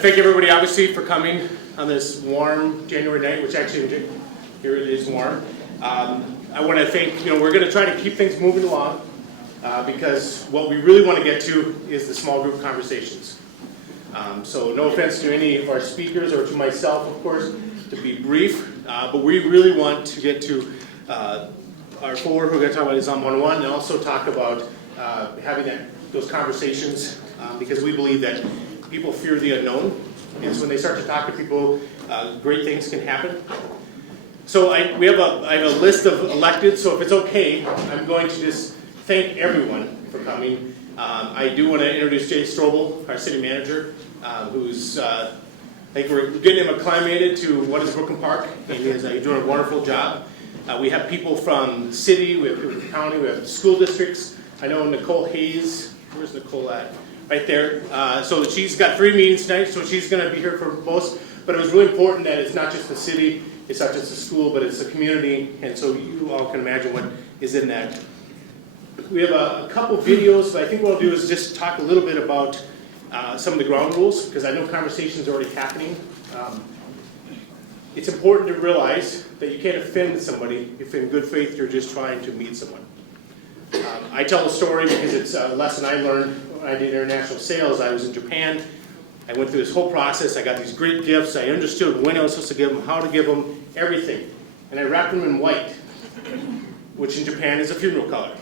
to thank everybody, obviously, for coming on this warm January night, which actually here it is warm. I want to thank, we're going to try to keep things moving along because what we really want to get to is the small group conversations. So no offense to any of our speakers or to myself, of course, to be brief, but we really want to get to our four who are going to talk about Islam 101 and also talk about having those conversations because we believe that people fear the unknown, and so when they start to talk to people, great things can happen. So I have a list of elected, so if it's okay, I'm going to just thank everyone for coming. I do want to introduce Jay Strobel, our city manager, who's, I think we're getting him acclimated to what is Brooklyn Park, and he's doing a wonderful job. We have people from the city, we have people from the county, we have school districts. I know Nicole Hayes, where's Nicole at? Right there. So she's got 3 meetings tonight, so she's going to be here for most. But it was really important that it's not just the city, it's not just the school, but it's the community. And so you all can imagine what is in that. We have a couple videos, but I think what I'll do is just talk a little bit about some of the ground rules, because I know conversations are already happening. It's important to realize that you can't offend somebody if in good faith you're just trying to meet someone. I tell a story because it's a lesson I learned when I did international sales. I was in Japan. I went through this whole process. I got these great gifts. I understood when I was supposed to give them, how to give them, everything. And I wrapped them in white, which in Japan is a funeral color.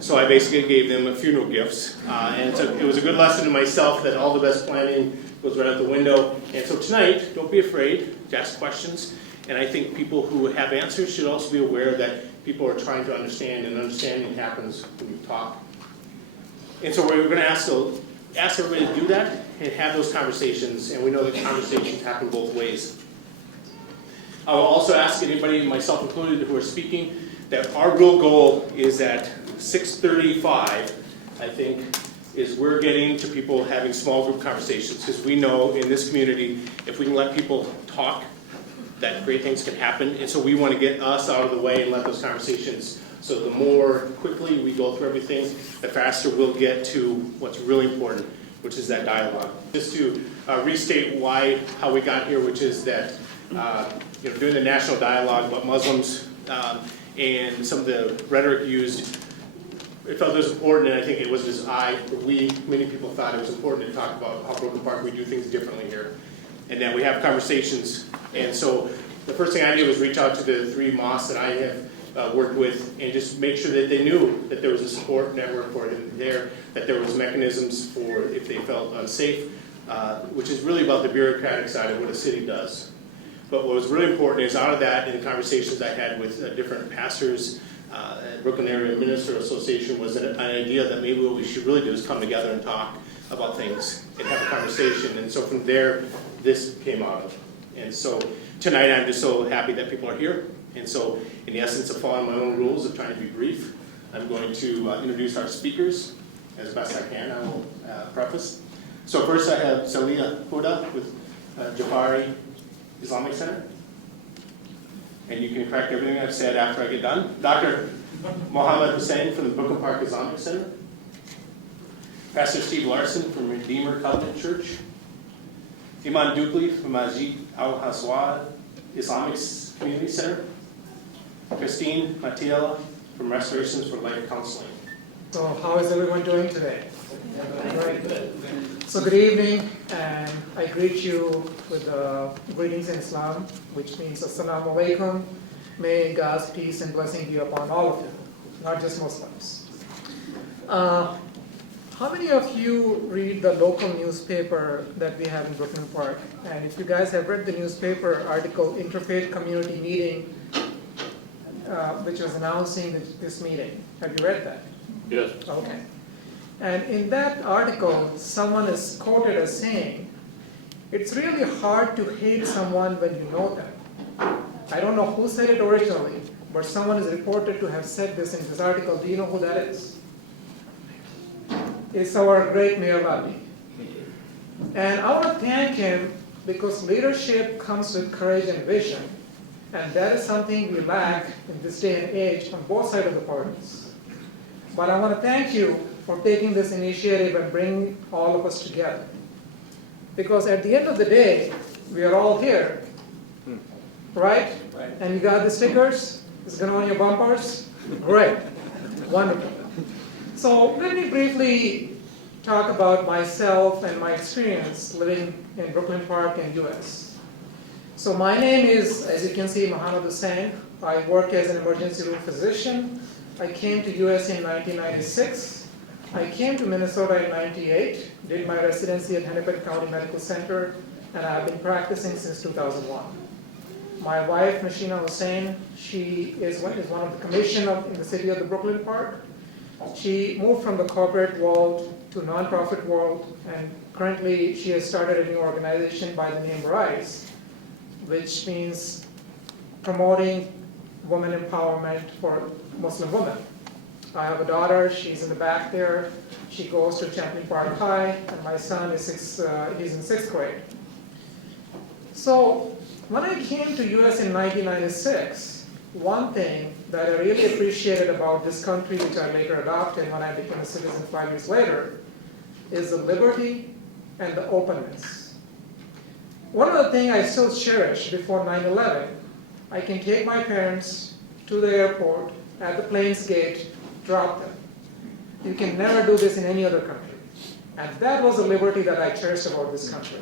So I basically gave them funeral gifts. And it was a good lesson to myself that all the best planning goes right out the window. And so tonight, don't be afraid to ask questions. And I think people who have answers should also be aware that people are trying to understand, and understanding happens when you talk. And so we're going to ask everybody to do that and have those conversations, and we know that conversations happen both ways. I will also ask anybody, myself included, who are speaking, that our real goal is at 6:35, I think, is we're getting to people having small group conversations, because we know in this community, if we can let people talk, that great things can happen. And so we want to get us out of the way and let those conversations, so the more quickly we go through everything, the faster we'll get to what's really important, which is that dialogue. Just to restate how we got here, which is that doing the national dialogue about Muslims and some of the rhetoric used, it felt it was important, and I think it wasn't just many people thought it was important to talk about how Brooklyn Park, we do things differently here. And that we have conversations. And so the first thing I did was reach out to the 3 mosques that I have worked with and just make sure that they knew that there was a support network for them there, that there was mechanisms for if they felt unsafe, which is really about the bureaucratic side of what a city does. But what was really important is out of that, in the conversations I had with different pastors at Brooklyn Area Minister Association, was an idea that maybe what we should really do is come together and talk about things and have a conversation. And so from there, this came out of. And so tonight I'm just so happy that people are here. And so in the essence of following my own rules of trying to be brief, I'm going to introduce our speakers as best I can. I will preface. So first I have Salia Huda with Jafari Islamic Center. And you can correct everything I've said after I get done. Dr. Mohammed Hussein from the Brooklyn Park Islamic Center. Pastor Steve Larson from Redeemer Covenant Church. Iman Dukli from Majid Al-Haswad Islamic Community Center. Christine Matiela from Restorations for Life Counseling. So how is everyone doing today? Right. So good evening, and I greet you with greetings in Islam, which means Assalamu alaikum. May God's peace and blessing be upon all of you, not just Muslims. How many of you read the local newspaper that we have in Brooklyn Park? And if you guys have read the newspaper article, Interfaith Community Meeting, which was announcing this meeting, have you read that? Yes. Okay. And in that article, someone is quoted as saying, it's really hard to hate someone when you know them. I don't know who said it originally, but someone is reported to have said this in this article. Do you know who that is? It's our great Mayor Lunde. And I want to thank him because leadership comes with courage and vision. And that is something we lack in this day and age on both sides of the parties. But I want to thank you for taking this initiative and bringing all of us together. Because at the end of the day, we are all here, right? Right. And you got the stickers, it's going on your bumpers? Great, wonderful. So let me briefly talk about myself and my experience living in Brooklyn Park in US. So my name is, as you can see, Mohammed Hussain. I work as an emergency room physician. I came to US in 1996. I came to Minnesota in 98, did my residency at Hennepin County Medical Center, and I've been practicing since 2001. My wife, Mashina Hussain, she is one of the commission in the city of the Brooklyn Park. She moved from the corporate world to nonprofit world, and currently she has started a new organization by the name RISE, which means promoting women empowerment for Muslim women. I have a daughter, she's in the back there. She goes to Champlain Park High, and my son is he's in 6th grade. So when I came to US in 1996, one thing that I really appreciated about this country, which I later adopted when I became a citizen 5 years later, is the liberty and the openness. One of the things I still cherish before 9/11, I can take my parents to the airport at the plane's gate, drop them. You can never do this in any other country. And that was a liberty that I cherished about this country.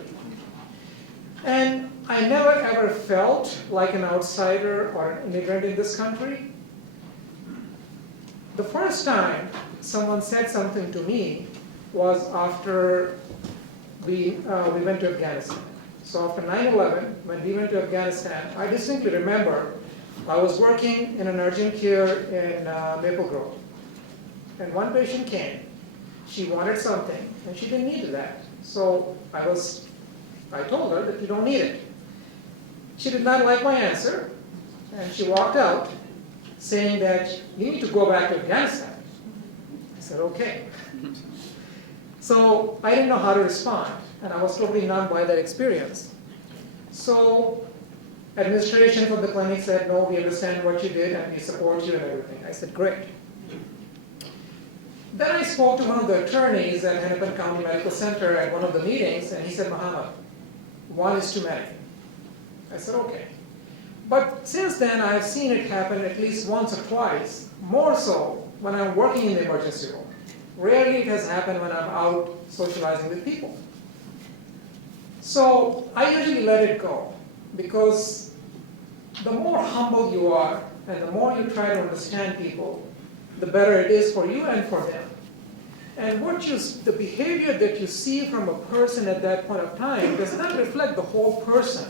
And I never ever felt like an outsider or an immigrant in this country. The first time someone said something to me was after we went to Afghanistan. So after 9/11, when we went to Afghanistan, I distinctly remember I was working in an urgent care in Maple Grove. And one patient came. She wanted something, and she didn't need that. So I told her that you don't need it. She did not like my answer, and she walked out saying that you need to go back to Afghanistan. I said, okay. So I didn't know how to respond, and I was totally numbed by that experience. So administration from the clinic said, no, we understand what you did, and we support you and everything. I said, great. Then I spoke to one of the attorneys at Hennepin County Medical Center at one of the meetings, and he said, Muhammad, one is too many. I said, okay. But since then, I've seen it happen at least once or twice, more so when I'm working in the emergency room. Rarely it has happened when I'm out socializing with people. So I usually let it go, because the more humble you are, and the more you try to understand people, the better it is for you and for them. And the behavior that you see from a person at that point of time does not reflect the whole person.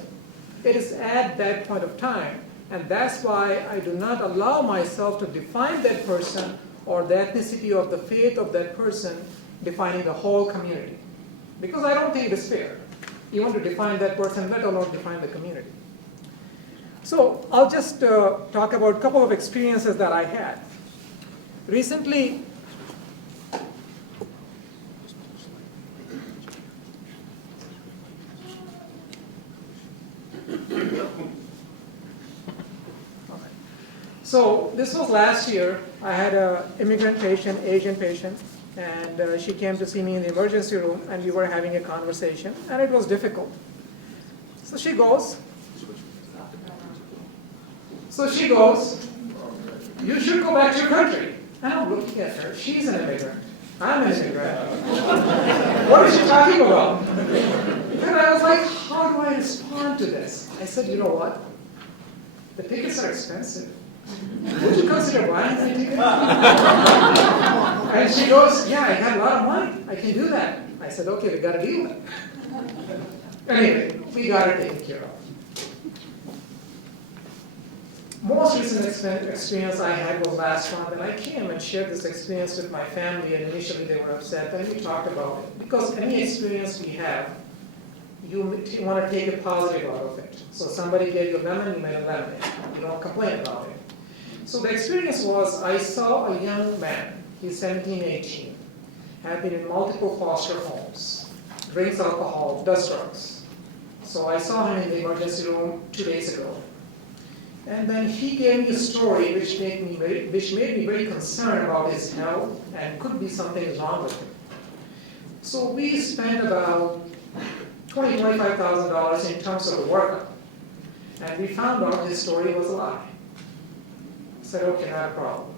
It is at that point of time. And that's why I do not allow myself to define that person or the ethnicity of the faith of that person defining the whole community. Because I don't think it is fair. You want to define that person, let alone define the community. So I'll just talk about a couple of experiences that I had. Recently, so this was last year. I had an immigrant patient, Asian patient, and she came to see me in the emergency room, and we were having a conversation, and it was difficult. So she goes, you should go back to your country. And I'm looking at her. She's an immigrant. I'm an immigrant. What is she talking about? And I was like, how do I respond to this? I said, you know what? The tickets are expensive. Would you consider buying the ticket? And she goes, yeah, I got a lot of money. I can do that. I said, okay, we got a deal. Anyway, we got it taken care of. Most recent experience I had was last month, and I came and shared this experience with my family, and initially they were upset, then we talked about it. Because any experience we have, you want to take a positive out of it. So somebody gave you a lemon, you made a lemonade. You don't complain about it. So the experience was, I saw a young man, he's 17, 18, had been in multiple foster homes, drinks alcohol, does drugs. So I saw him in the emergency room 2 days ago. And then he gave me a story which made me very concerned about his health, and could be something wrong with him. So we spent about $20,000 to $25,000 in terms of the workup. And we found out his story was a lie. I said, okay, not a problem.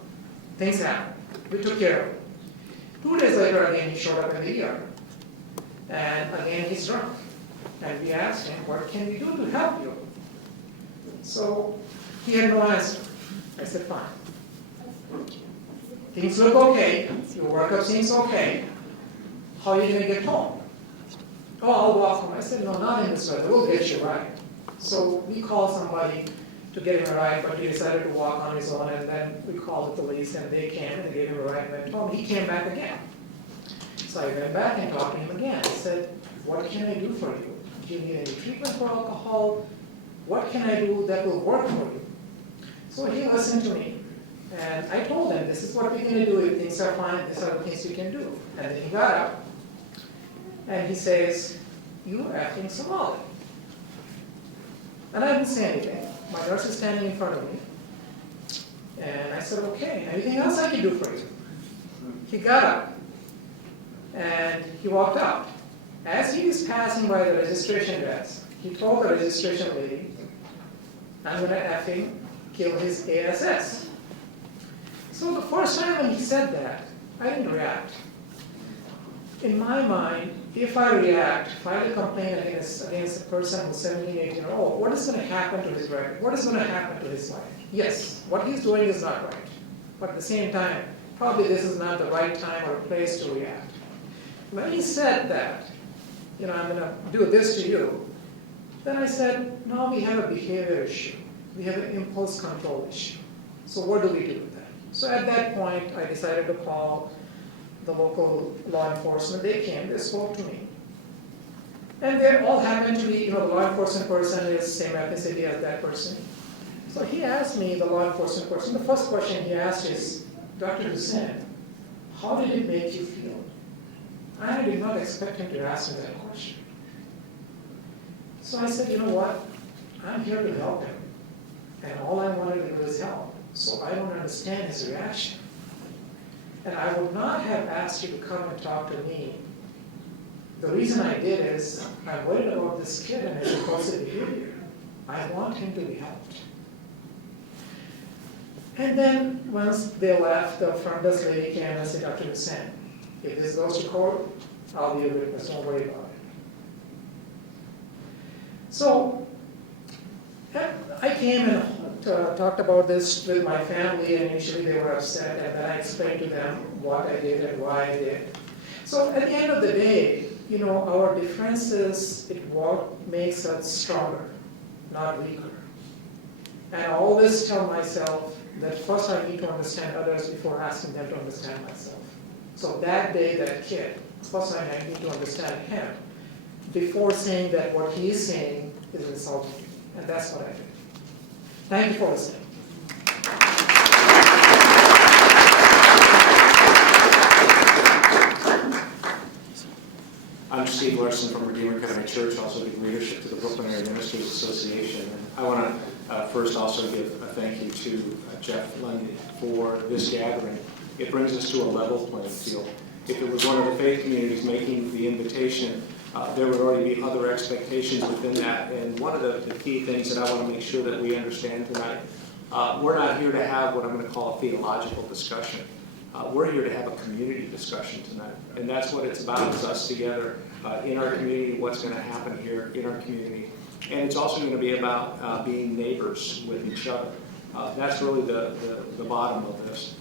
Things happen. We took care of it. 2 days later, again, he showed up in the ER. And again, he's drunk. And we asked him, what can we do to help you? So he had no answer. I said, fine. Things look okay. Your workup seems okay. How are you going to get home? Oh, I'll walk home. I said, no, not in this weather. We'll get you a ride. So we called somebody to get him a ride, but he decided to walk on his own. And then we called the police, and they came and they gave him a ride and went home. He came back again. So I went back and talked to him again. I said, what can I do for you? Do you need any treatment for alcohol? What can I do that will work for you? So he listened to me. And I told him, this is what we're going to do. If things are fine, these are the things you can do. And then he got up. And he says, you are acting Somali. And I didn't say anything. My nurse is standing in front of me. And I said, okay, anything else I can do for you? He got up. And he walked out. As he was passing by the registration desk, he told the registration lady, I'm going to effing kill his ASS. So the first time when he said that, I didn't react. In my mind, if I react, file a complaint against a person who's 17, 18 or old, what is going to happen to his record? What is going to happen to his life? Yes, what he's doing is not right. But at the same time, probably this is not the right time or place to react. When he said that, I'm going to do this to you, then I said, no, we have a behavior issue. We have an impulse control issue. So what do we do with that? So at that point, I decided to call the local law enforcement. They came, they spoke to me. And they all happened to be, the law enforcement person is same ethnicity as that person. So he asked me, the law enforcement person, the first question he asked is, Dr. Hussain, how did it make you feel? I did not expect him to ask me that question. So I said, you know what? I'm here to help him. And all I wanted to do is help. So I don't understand his reaction. And I would not have asked you to come and talk to me. The reason I did is I'm worried about this kid and his impulsive behavior. I want him to be helped. And then once they left, the front desk lady came and said, Dr. Hussain, if this goes to court, I'll be a witness, don't worry about it. So I came and talked about this with my family, and initially they were upset, and then I explained to them what I did and why I did. So at the end of the day, our differences, what makes us stronger, not weaker. And I always tell myself that first I need to understand others before asking them to understand myself. So that day, that kid, first I need to understand him before saying that what he is saying is insulting. And that's what I did. Thank you for listening. I'm Steve Larson from Redeemer Covenant Church, also give leadership to the Brooklyn Area Ministers Association. And I want to first also give a thank you to Jeff Lunde for this gathering. It brings us to a level playing field. If it was one of the faith communities making the invitation, there would already be other expectations within that. And one of the key things that I want to make sure that we understand tonight, we're not here to have what I'm going to call a theological discussion. We're here to have a community discussion tonight. And that's what it's about, is us together in our community, what's going to happen here in our community. And it's also going to be about being neighbors with each other. That's really the bottom of this.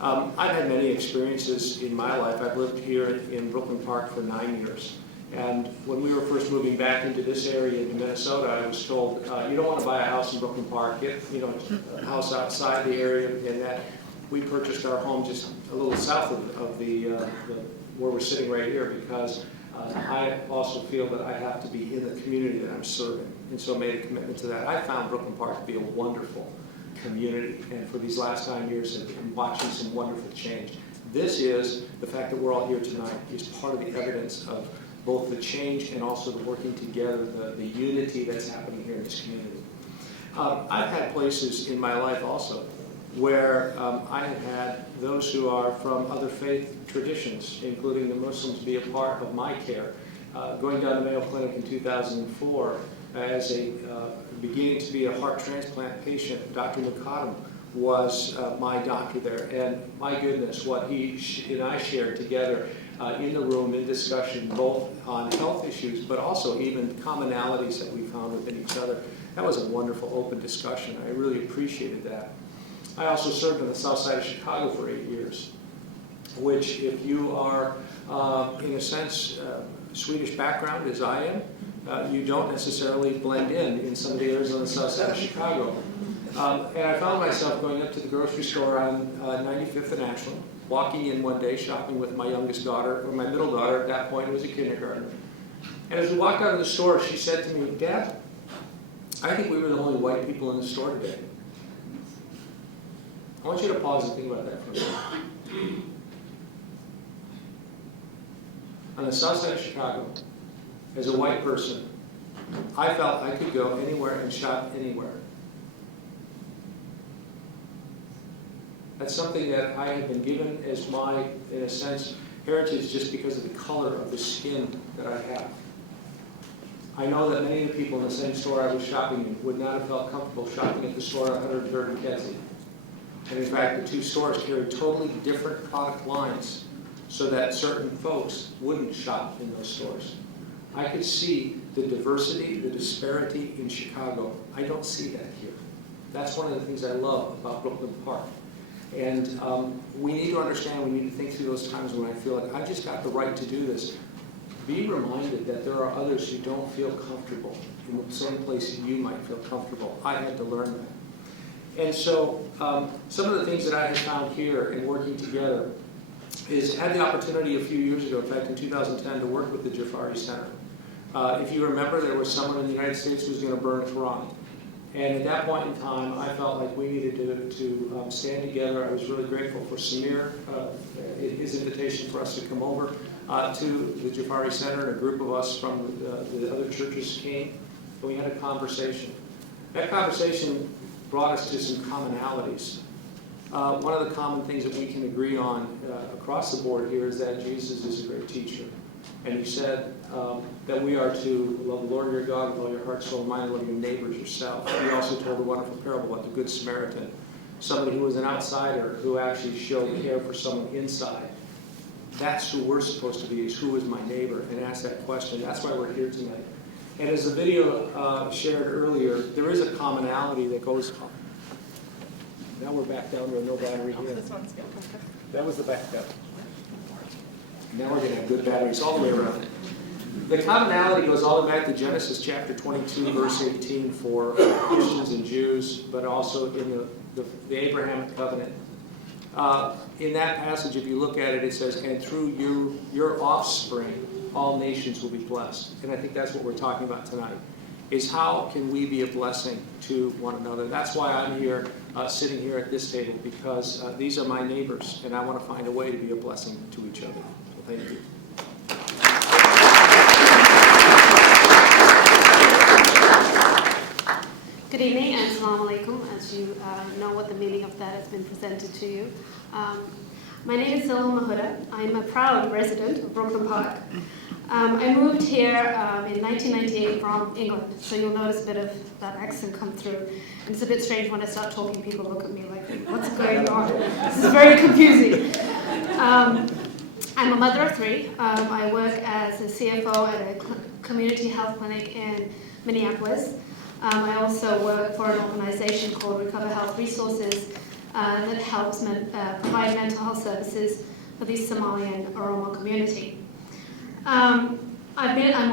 I've had many experiences in my life. I've lived here in Brooklyn Park for 9 years. And when we were first moving back into this area in Minnesota, I was told, you don't want to buy a house in Brooklyn Park, get a house outside the area. And that we purchased our home just a little south of where we're sitting right here, because I also feel that I have to be in the community that I'm serving. And so I made a commitment to that. I found Brooklyn Park to be a wonderful community, and for these last 9 years have been watching some wonderful change. This is, the fact that we're all here tonight is part of the evidence of both the change and also the working together, the unity that's happening here in this community. I've had places in my life also where I have had those who are from other faith traditions, including the Muslims, be a part of my care. going down to Mayo Clinic in 2004 as a beginning to be a heart transplant patient. Dr. McCottom was my doctor there, and my goodness, what he and I shared together in the room in discussion, both on health issues, but also even commonalities that we found within each other. That was a wonderful open discussion. I really appreciated that. I also served on the south side of Chicago for 8 years, which if you are, in a sense, Swedish background as I am, you don't necessarily blend in some of the areas on the south side of Chicago. And I found myself going up to the grocery store on 95th and Ashland, walking in one day, shopping with my youngest daughter, or my middle daughter at that point, who was a kindergartner. And as we walked out of the store, she said to me, "Dad, I think we were the only white people in the store today." I want you to pause and think about that for a minute. On the south side of Chicago, as a white person, I felt I could go anywhere and shop anywhere. That's something that I had been given as my, in a sense, heritage just because of the color of the skin that I have. I know that many of the people in the same store I was shopping in would not have felt comfortable shopping at the store on 103rd and Kedzie. And in fact, the two stores carried totally different product lines so that certain folks wouldn't shop in those stores. I could see the diversity, the disparity in Chicago. I don't see that here. That's one of the things I love about Brooklyn Park. And we need to understand, we need to think through those times when I feel like I just got the right to do this. Be reminded that there are others who don't feel comfortable in the same place you might feel comfortable. I had to learn that. And so some of the things that I have found here in working together is had the opportunity a few years ago, in fact in 2010, to work with the Jeffrey Center. If you remember, there was someone in the United States who was going to burn a Quran. And at that point in time, I felt like we needed to stand together. I was really grateful for Samir, his invitation for us to come over to the Jeffrey Center, and a group of us from the other churches came, and we had a conversation. That conversation brought us to some commonalities. One of the common things that we can agree on across the board here is that Jesus is a great teacher. And he said that we are to love the Lord your God with all your heart, soul, and mind, and love your neighbors yourself. He also told a wonderful parable about the Good Samaritan, somebody who was an outsider who actually showed care for someone inside. That's who we're supposed to be, is who is my neighbor, and ask that question. That's why we're here tonight. And as the video shared earlier, there is a commonality that goes on. Now we're back down to a no battery here. That was the backup. Now we're going to have good batteries all the way around. The commonality goes all the way back to Genesis chapter 22, verse 18 for Christians and Jews, but also in the Abrahamic covenant. In that passage, if you look at it, it says, "And through your offspring, all nations will be blessed." And I think that's what we're talking about tonight, is how can we be a blessing to one another. That's why I'm here, sitting here at this table, because these are my neighbors, and I want to find a way to be a blessing to each other. So thank you. Good evening and assalamu alaikum. As you know what the meaning of that has been presented to you. My name is Silva Mahuda. I'm a proud resident of Brooklyn Park. I moved here in 1998 from England, so you'll notice a bit of that accent come through. And it's a bit strange when I start talking, people look at me like, what's going on? This is very confusing. I'm a mother of three. I work as a CFO at a community health clinic in Minneapolis. I also work for an organization called Recover Health Resources that helps provide mental health services for the Somalian Oromo community. I'm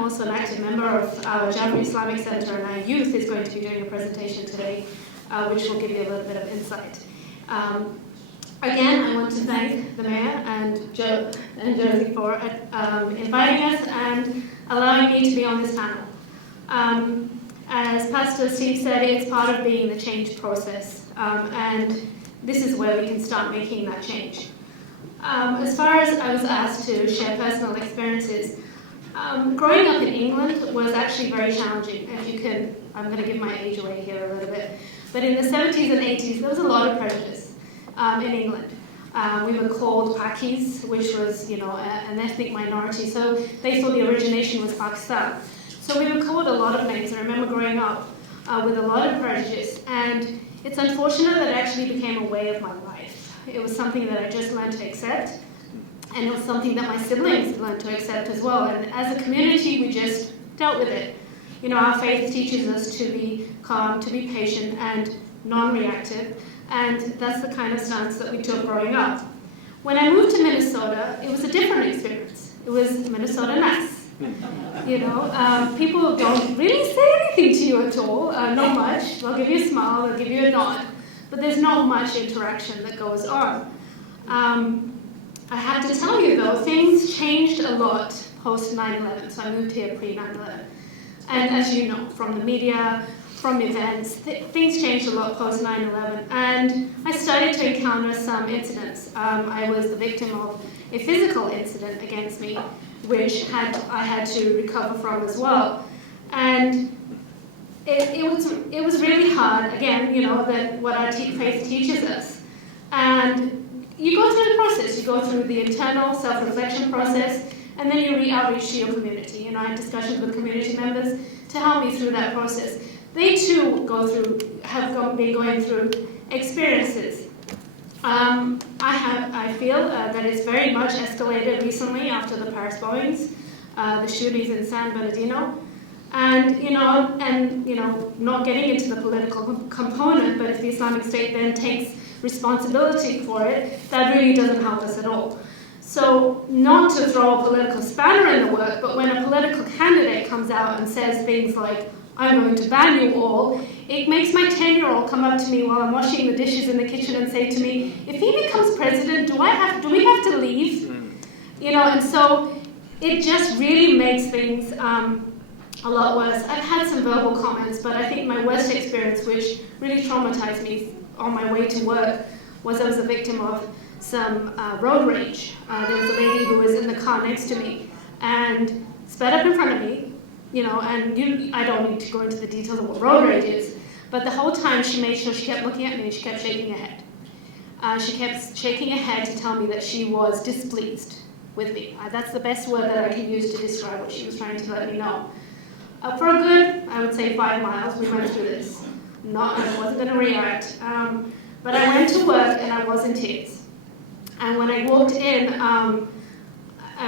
also an active member of our Jeffrey Islamic Center, and our youth is going to be doing a presentation today, which will give you a little bit of insight. Again, I want to thank the Mayor and Josie for inviting us and allowing me to be on this panel. As Pastor Steve said, it's part of being the change process, and this is where we can start making that change. As far as I was asked to share personal experiences, growing up in England was actually very challenging. If you can, I'm going to give my age away here a little bit, but in the 70s and 80s, there was a lot of prejudice in England. We were called Pakis, which was, an ethnic minority. So they thought the origination was Pakistan. So we were called a lot of names. I remember growing up with a lot of prejudice. And it's unfortunate that it actually became a way of my life. It was something that I just learned to accept. And it was something that my siblings learned to accept as well. And as a community, we just dealt with it. Our faith teaches us to be calm, to be patient, and non-reactive. And that's the kind of stance that we took growing up. When I moved to Minnesota, it was a different experience. It was Minnesota nice. People don't really say anything to you at all, not much. They'll give you a smile, they'll give you a nod, but there's not much interaction that goes on. I have to tell you though, things changed a lot post 9/11, so I moved here pre 9/11. And as you know, from the media, from events, things changed a lot post 9/11, and I started to encounter some incidents. I was the victim of a physical incident against me, which I had to recover from as well. And it was really hard, again, that what our faith teaches us. And you go through the process. You go through the internal self-reflection process, and then you re-outreach to your community. I had discussions with community members to help me through that process. They too have been going through experiences. I feel that it's very much escalated recently after the Paris bombings, the shootings in San Bernardino, and not getting into the political component. But if the Islamic State then takes responsibility for it, that really doesn't help us at all. So, not to throw a political spanner in the work, but when a political candidate comes out and says things like, "I'm going to ban you all," it makes my 10-year-old come up to me while I'm washing the dishes in the kitchen and say to me, "If he becomes president, do we have to leave?" And so it just really makes things a lot worse. I've had some verbal comments, but I think my worst experience, which really traumatized me on my way to work, was I was a victim of some road rage. There was a lady who was in the car next to me and sped up in front of me, and I don't need to go into the details of what road rage is, but the whole time she made sure she kept looking at me and she kept shaking her head. She kept shaking her head to tell me that she was displeased with me. That's the best word that I can use to describe what she was trying to let me know. For a good, I would say 5 miles, we went through this. I wasn't going to react, but I went to work and I was in tears. And when I walked in,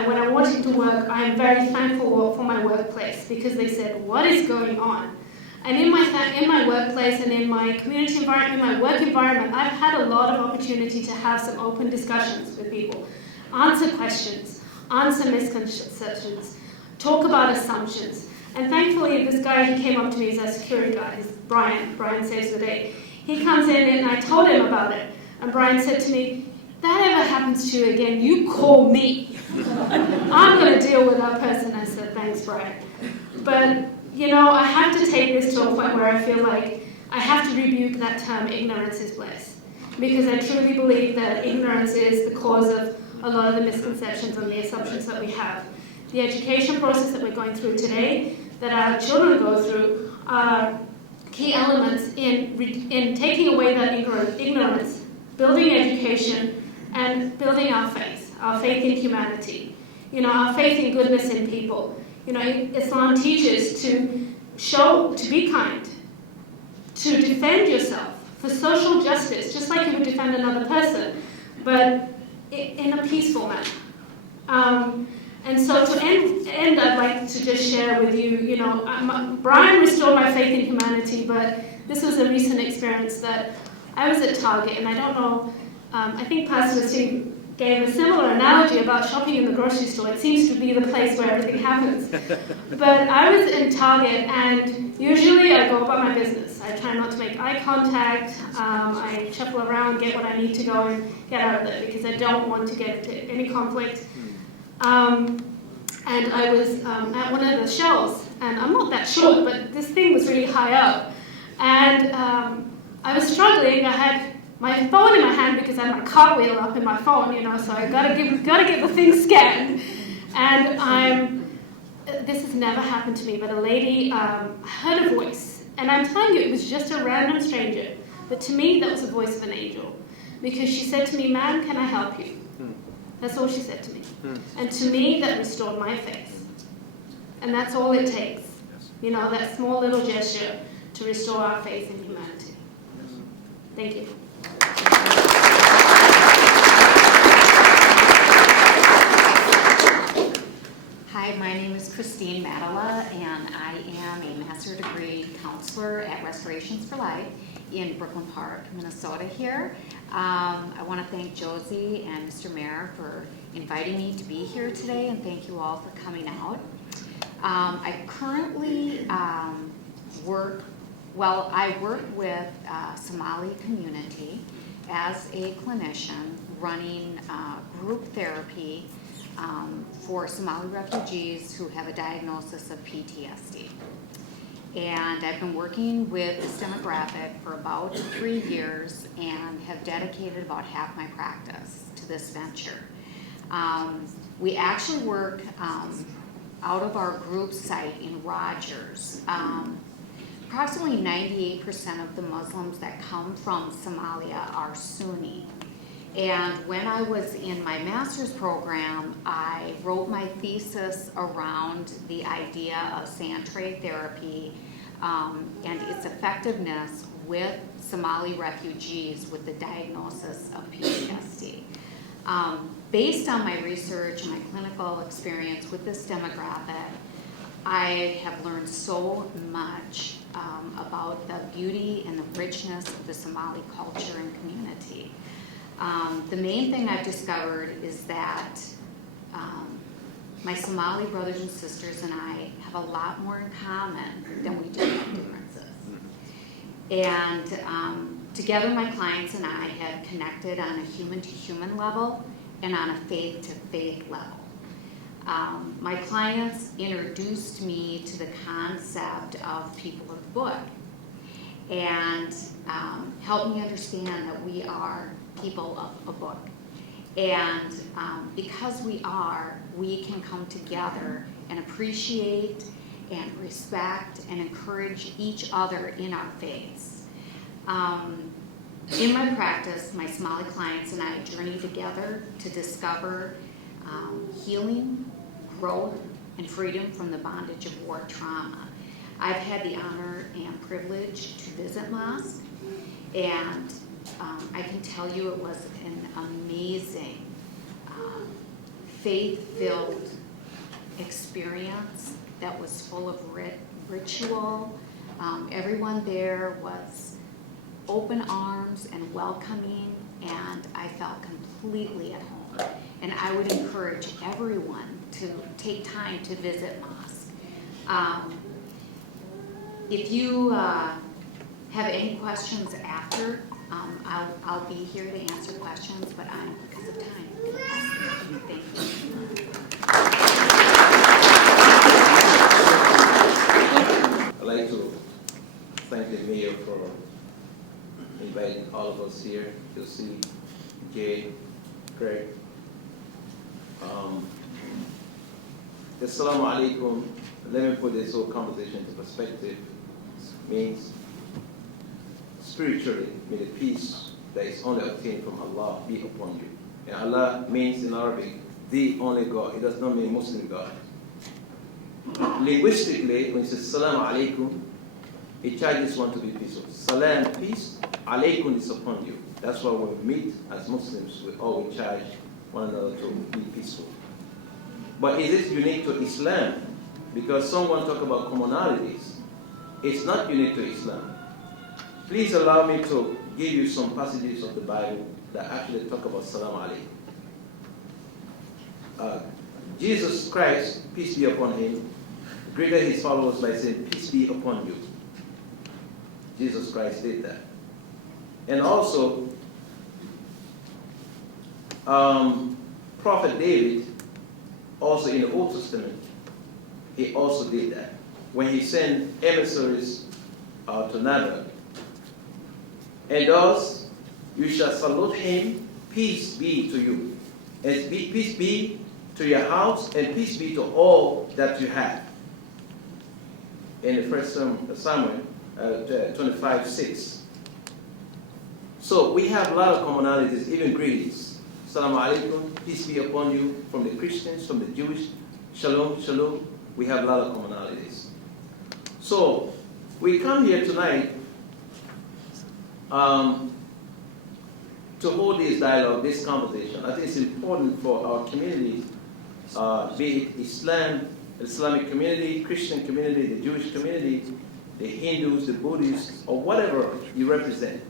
when I walked into work, I am very thankful for my workplace because they said, "What is going on?" And in my workplace and in my community environment, in my work environment, I've had a lot of opportunity to have some open discussions with people, answer questions, answer misconceptions, talk about assumptions. And thankfully, this guy, he came up to me, he's our security guy, he's Brian saves the day. He comes in and I told him about it. And Brian said to me, "That ever happens to you again, you call me. I'm going to deal with that person." I said, "Thanks, Brian." But, I have to take this to a point where I feel like I have to rebuke that term, ignorance is bliss. Because I truly believe that ignorance is the cause of a lot of the misconceptions and the assumptions that we have. The education process that we're going through today, that our children go through, are key elements in taking away that ignorance, building education, and building our faith in humanity, our faith in goodness in people. Islam teaches to be kind, to defend yourself for social justice, just like you would defend another person, but in a peaceful manner. And so to end, I'd like to just share with you, Brian restored my faith in humanity, but this was a recent experience that I was at Target, and I don't know, I think Pastor Steve gave a similar analogy about shopping in the grocery store. It seems to be the place where everything happens. But I was in Target, and usually I go about my business. I try not to make eye contact. I shuffle around, get what I need to go, and get out of there because I don't want to get into any conflict. And I was at one of the shelves, and I'm not that short, but this thing was really high up. And I was struggling. I had my phone in my hand because I had my cartwheel up in my phone, so I gotta get the thing scanned. And this has never happened to me, but a lady heard a voice, and I'm telling you, it was just a random stranger, but to me, that was the voice of an angel. because she said to me, "Ma'am, can I help you?" That's all she said to me. And to me, that restored my faith. And that's all it takes. You know, that small little gesture to restore our faith in humanity. Thank you. Hi, my name is Christine Madala, and I am a master's degree counselor at Restorations for Life in Brooklyn Park, Minnesota here. I want to thank Josie and Mr. Mayor for inviting me to be here today, and thank you all for coming out. I currently work with Somali community as a clinician running group therapy for Somali refugees who have a diagnosis of PTSD. And I've been working with this demographic for about 3 years and have dedicated about half my practice to this venture. We actually work out of our group site in Rogers. Approximately 98% of the Muslims that come from Somalia are Sunni. And when I was in my master's program, I wrote my thesis around the idea of sand tray therapy and its effectiveness with Somali refugees with the diagnosis of PTSD. Based on my research and my clinical experience with this demographic, I have learned so much about the beauty and the richness of the Somali culture and community. The main thing I've discovered is that my Somali brothers and sisters and I have a lot more in common than we do have differences. And together my clients and I have connected on a human-to-human level and on a faith-to-faith level. My clients introduced me to the concept of people of the book and helped me understand that we are people of a book. And because we can come together and appreciate and respect and encourage each other in our faiths. In my practice, my Somali clients and I journey together to discover healing, growth, and freedom from the bondage of war trauma. I've had the honor and privilege to visit mosque, and I can tell you it was an amazing, faith-filled experience that was full of ritual. Everyone there was open arms and welcoming, and I felt completely at home. And I would encourage everyone to take time to visit mosque. If you have any questions after, I'll be here to answer questions, but because of time, I'm going to pass it. Thank you. I'd like to thank the mayor for inviting all of us here to see Jay, Craig. Assalamu alaikum. Let me put this whole conversation into perspective. It means spiritually, may the peace that is only obtained from Allah be upon you. And Allah means in Arabic, the only God. It does not mean Muslim God. Linguistically, when it says Salam alaikum, it charges one to be peaceful. Salam, peace, alaikum is upon you. That's why when we meet as Muslims, we always charge one another to be peaceful. But is it unique to Islam? Because someone talk about commonalities. It's not unique to Islam. Please allow me to give you some passages of the Bible that actually talk about Salam alaikum. Jesus Christ, peace be upon him, greeted his followers by saying, peace be upon you. Jesus Christ did that. And also, Prophet David, also in the Old Testament, he also did that. When he sent emissaries to Naboth, and thus you shall salute him, peace be to you. And peace be to your house, and peace be to all that you have. In the first Samuel 25:6. So we have a lot of commonalities, even greetings. Assalamu alaikum, peace be upon you, from the Christians, from the Jewish, shalom, shalom. We have a lot of commonalities. So we come here tonight to hold this dialogue, this conversation. I think it's important for our communities, be it Islamic community, Christian community, the Jewish community, the Hindus, the Buddhists, or whatever you represent,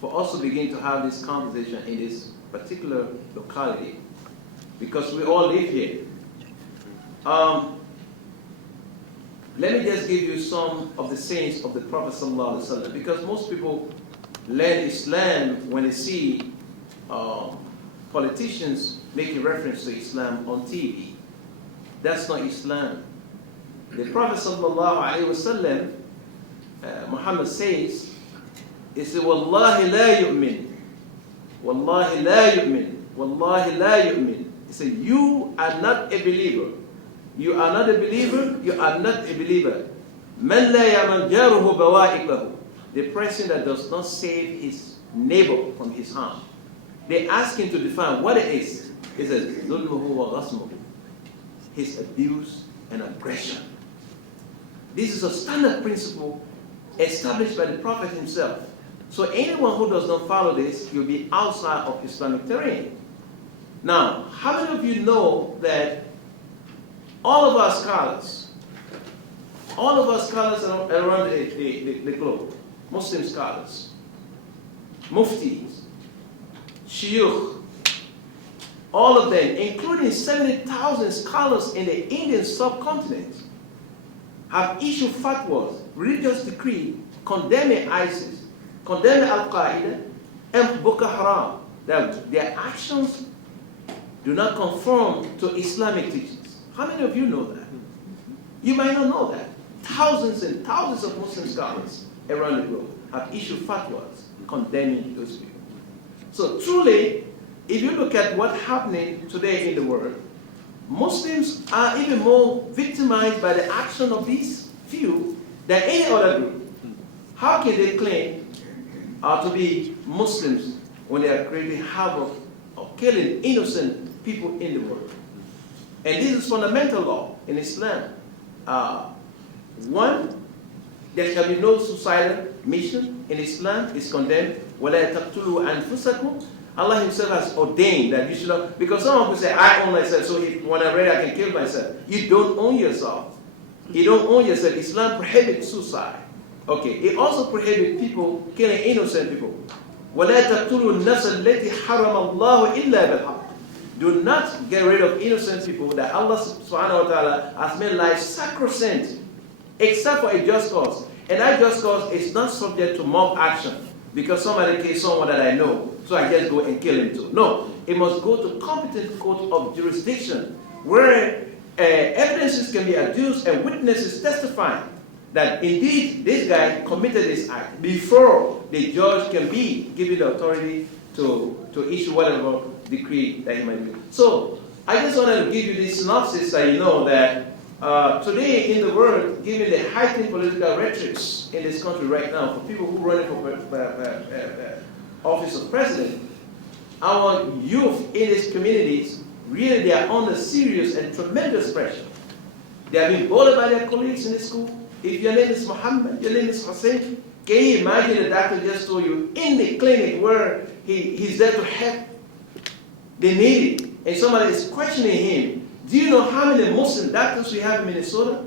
for us to begin to have this conversation in this particular locality, because we all live here. Let me just give you some of the sayings of the Prophet ﷺ, because most people learn Islam when they see politicians making reference to Islam on TV. That's not Islam. The Prophet ﷺ, Muhammad says, he said, Wallahi la yu'min. Wallahi la yu'min. Wallahi la yu'min. He said, you are not a believer. You are not a believer. You are not a believer. Man la yaman jaruhu bawa'iqahu. The person that does not save his neighbor from his harm. They ask him to define what it is. He says, zulmuhu wa ghasmuhu. His abuse and aggression. This is a standard principle established by the Prophet himself. So anyone who does not follow this, you'll be outside of Islamic terrain. Now, how many of you know that all of our scholars around the globe, Muslim scholars, muftis, shuyukh, all of them, including 70,000 scholars in the Indian subcontinent, have issued fatwas, religious decree, condemning ISIS, condemning Al-Qaeda, and Boko Haram, that their actions do not conform to Islamic teachings. How many of you know that? You might not know that. Thousands and thousands of Muslim scholars around the globe have issued fatwas condemning those people. So truly, if you look at what's happening today in the world, Muslims are even more victimized by the action of these few than any other group. How can they claim to be Muslims when they are creating havoc or killing innocent people in the world? And this is fundamental law in Islam. One, there shall be no suicidal mission in Islam. It's condemned. وَلَا تَقْتُلُوا أَنفُسَكُمْ. Allah himself has ordained that you should not, because some people say, I own myself, so when I'm ready I can kill myself. You don't own yourself. You don't own yourself. Islam prohibits suicide. Okay, it also prohibits people killing innocent people. وَلَا تَقْتُلُوا النَّفْسَ الَّتِي حَرَمَ اللَّهُ إِلَّا بِالْحَقِّ. Do not get rid of innocent people that Allah subhanahu wa ta'ala has made life sacrosanct, except for a just cause. And that just cause is not subject to mob action, because somebody kills someone that I know, so I just go and kill him too. No, it must go to competent court of jurisdiction, where evidences can be adduced and witnesses testifying that indeed this guy committed this act before the judge can be given the authority to issue whatever decree that he might do. So I just wanted to give you this synopsis so you know that today in the world, given the heightened political rhetorics in this country right now, for people who are running for office of president, our youth in these communities, really they are under serious and tremendous pressure. They are being bullied by their colleagues in the school. If your name is Muhammad, your name is Hussein, can you imagine the doctor just told you in the clinic where he's there to help the needy, and somebody is questioning him? Do you know how many Muslim doctors we have in Minnesota?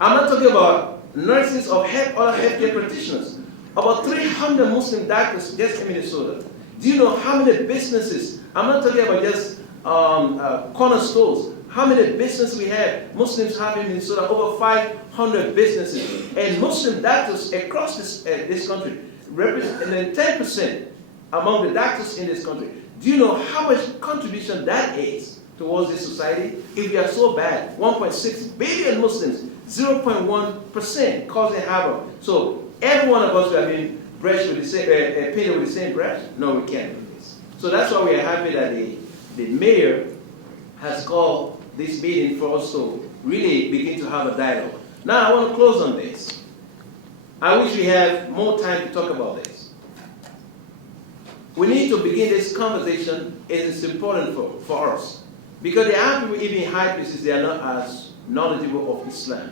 I'm not talking about nurses or other healthcare practitioners. About 300 Muslim doctors just in Minnesota. Do you know how many businesses? I'm not talking about just corner stores. How many businesses we have? Muslims have in Minnesota over 500 businesses. And Muslim doctors across this country represent 10% among the doctors in this country. Do you know how much contribution that is towards this society? If we are so bad, 1.6 billion Muslims, 0.1% causing havoc. So every one of us we are being brushed with the same, painted with the same brush. No, we can't do this. So that's why we are happy that the mayor has called this meeting for us to really begin to have a dialogue. Now I want to close on this. I wish we have more time to talk about this. we need to begin this conversation. It is important for us. Because there are people even in high places, they are not as knowledgeable of Islam,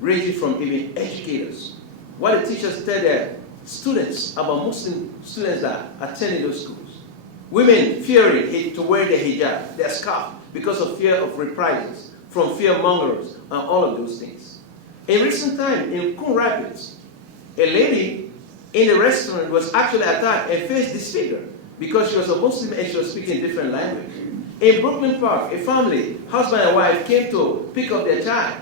ranging from even educators. What the teachers tell their students about Muslim students that are attending those schools. Women fearing to wear their hijab, their scarf, because of fear of reprisals from fearmongers and all of those things. In recent time, in Coon Rapids, a lady in a restaurant was actually attacked and faced disfigure because she was a Muslim and she was speaking a different language. In Brooklyn Park, a family, husband and wife, came to pick up their child,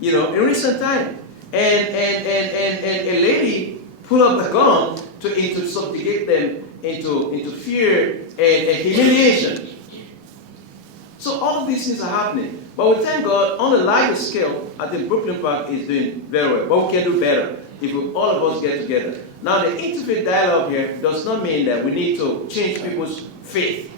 in recent time. And a lady pulled up a gun to subjugate them into fear and humiliation. So all of these things are happening. But we thank God, on a larger scale, I think Brooklyn Park is doing very well. But we can do better if all of us get together. Now, the interfaith dialogue here does not mean that we need to change people's faith.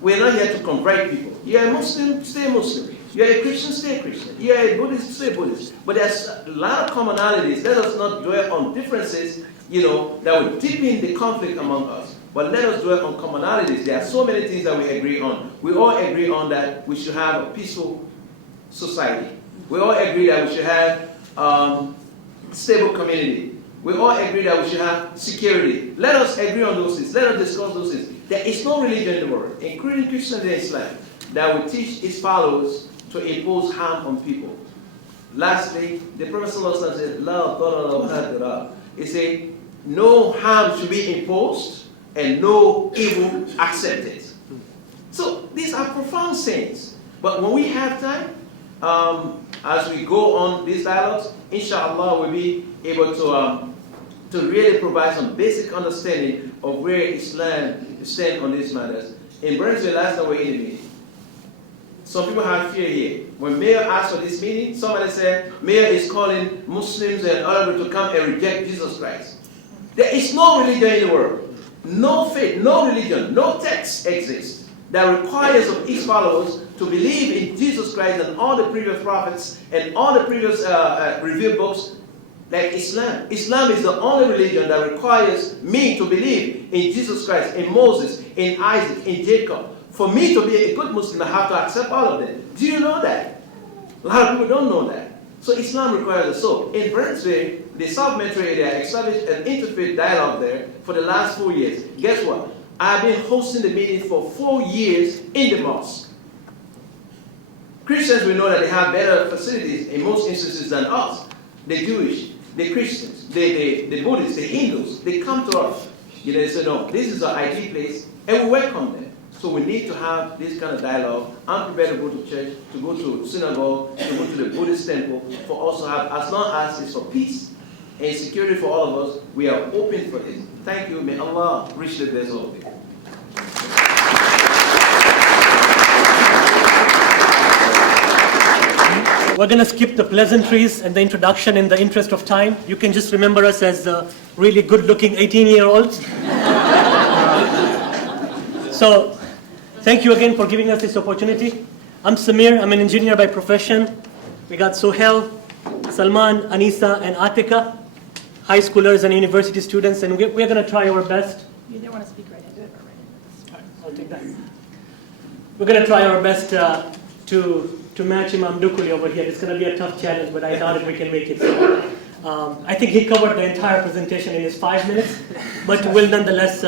We're not here to convert people. You're a Muslim, stay Muslim. You're a Christian, stay Christian. You're a Buddhist, stay Buddhist. But there's a lot of commonalities. Let us not dwell on differences, that will deepen the conflict among us. But let us dwell on commonalities. There are so many things that we agree on. We all agree on that we should have a peaceful society. We all agree that we should have stable community. We all agree that we should have security. Let us agree on those things. Let us discuss those things. There is no religion in the world, including Christianity and Islam, that will teach its followers to impose harm on people. Lastly, the Prophet ﷺ said, "La darara wa la dirar." He said, no harm should be imposed and no evil accepted. So these are profound sayings. But when we have time, as we go on these dialogues, inshallah, we'll be able to really provide some basic understanding of where Islam stands on these matters. In Burnsville, last time we were in the meeting, some people have fear here. When Mayor asked for this meeting, somebody said, Mayor is calling Muslims and other people to come and reject Jesus Christ. There is no religion in the world, no faith, no religion, no text exists that requires of its followers to believe in Jesus Christ and all the previous prophets and all the previous revealed books like Islam. Islam is the only religion that requires me to believe in Jesus Christ, in Moses, in Isaac, in Jacob. For me to be a good Muslim, I have to accept all of them. Do you know that? A lot of people don't know that. So Islam requires us. So in Burnsville, the South Metro area established an interfaith dialogue there for the last 4 years. Guess what? I've been hosting the meeting for 4 years in the mosque. Christians, we know that they have better facilities in most instances than us. The Jewish, the Christians, the Buddhists, the Hindus, they come to us. They say, no, this is our ideal place, and we welcome them. So we need to have this kind of dialogue. I'm prepared to go to church, to go to synagogue, to go to the Buddhist temple, for us to have, as long as it's for peace and security for all of us, we are open for this. Thank you. May Allah richly bless all of you. We're going to skip the pleasantries and the introduction in the interest of time. You can just remember us as really good-looking 18-year-olds. So, thank you again for giving us this opportunity. I'm Samir. I'm an engineer by profession. We got Sohail, Salman, Anisa, and Atika, high schoolers and university students, and we're going to try our best. You didn't want to speak right into it, but right into I'll take that. We're going to try our best to match Imam Dukuli over here. It's going to be a tough challenge, but I doubt if we can make it. So, I think he covered the entire presentation in his 5 minutes, but we'll nonetheless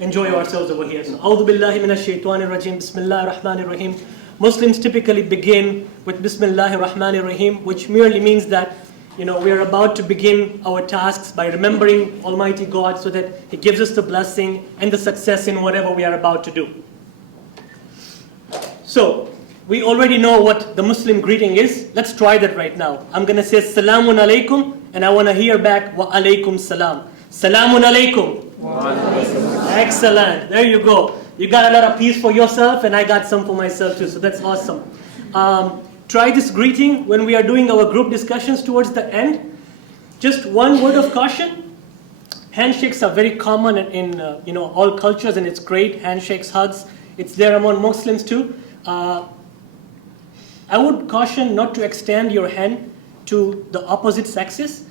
enjoy ourselves over here. So, A'udhu billahi minash shaitanir rajim, Bismillahir Rahmanir Rahim. Muslims typically begin with Bismillahir Rahmanir Rahim, which merely means that we are about to begin our tasks by remembering Almighty God so that He gives us the blessing and the success in whatever we are about to do. So, we already know what the Muslim greeting is. Let's try that right now. I'm going to say Salamun Alaikum, and I want to hear back Wa Alaikum Salam. Salamun Alaikum. Excellent. There you go. You got a lot of peace for yourself, and I got some for myself too, so that's awesome. Try this greeting when we are doing our group discussions towards the end. Just one word of caution. Handshakes are very common in all cultures, and it's great. Handshakes, hugs. It's there among Muslims too. I would caution not to extend your hand to the opposite sexes.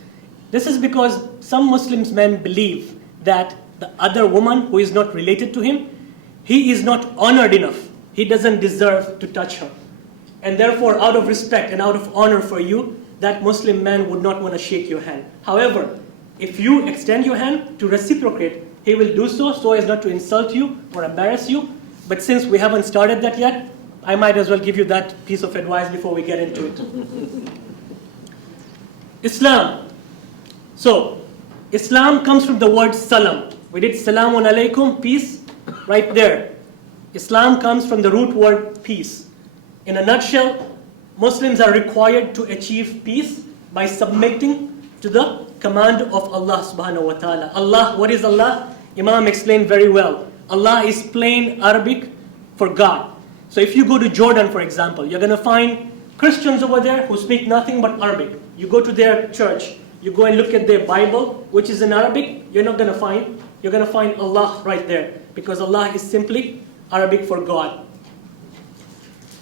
This is because some Muslims men believe that the other woman who is not related to him, he is not honored enough. He doesn't deserve to touch her. And therefore, out of respect and out of honor for you, that Muslim man would not want to shake your hand. However, if you extend your hand to reciprocate, he will do so as not to insult you or embarrass you. But since we haven't started that yet, I might as well give you that piece of advice before we get into it. Islam. So, Islam comes from the word salam. We did salamun alaikum, peace, right there. Islam comes from the root word peace. In a nutshell, Muslims are required to achieve peace by submitting to the command of Allah subhanahu wa ta'ala. Allah, what is Allah? Imam explained very well. Allah is plain Arabic for God. So if you go to Jordan, for example, you're going to find Christians over there who speak nothing but Arabic. You go to their church, you go and look at their Bible, which is in Arabic, you're going to find Allah right there, because Allah is simply Arabic for God.